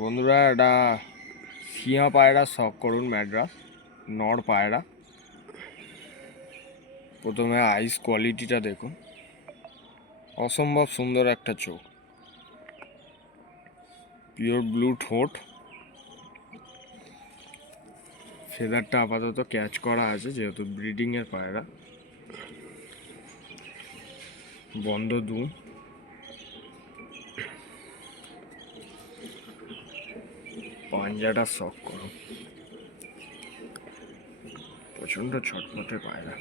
বন্ধুরা, এটা সিয়া পায়রা শখ করুন ম্যাড্রাস নর পায়রা। প্রথমে আইস কোয়ালিটিটা দেখুন, অসম্ভব সুন্দর একটা চোখ, পিওর ব্লু ঠোঁট, ফেদারটা আপাতত ক্যাচ করা আছে যেহেতু ব্রিডিংয়ের পায়রা। বন্ধ দুম, পাঞ্জাটা শখ করুন, প্রচণ্ড ছটফটে পায়রা।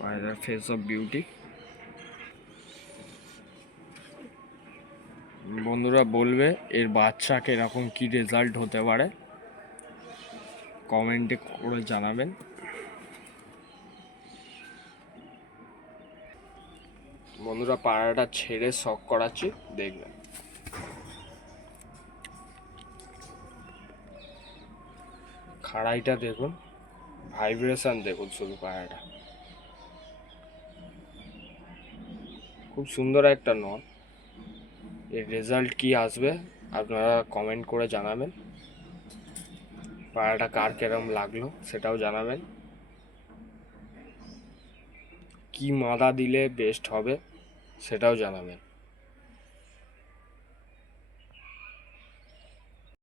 পায়রার ফেস অফ বিউটি। বন্ধুরা বলবে এর বাচ্চা কিরকম কি রেজাল্ট হতে পারে, কমেন্টে করে জানাবেন। বন্ধুরা পায়রাটা ছেড়ে শখ করাচ্ছি, দেখবেন। খাড়াইটা দেখুন, ভাইব্রেশন দেখুন শুধু পায়রাটা, খুব সুন্দর একটা নর। এর রেজাল্ট কি আসবে আপনারা কমেন্ট করে জানাবেন। পায়রাটা কার কেরম লাগলো সেটাও জানাবেন। কি মাদা দিলে বেস্ট হবে সেটাও জানাবেন।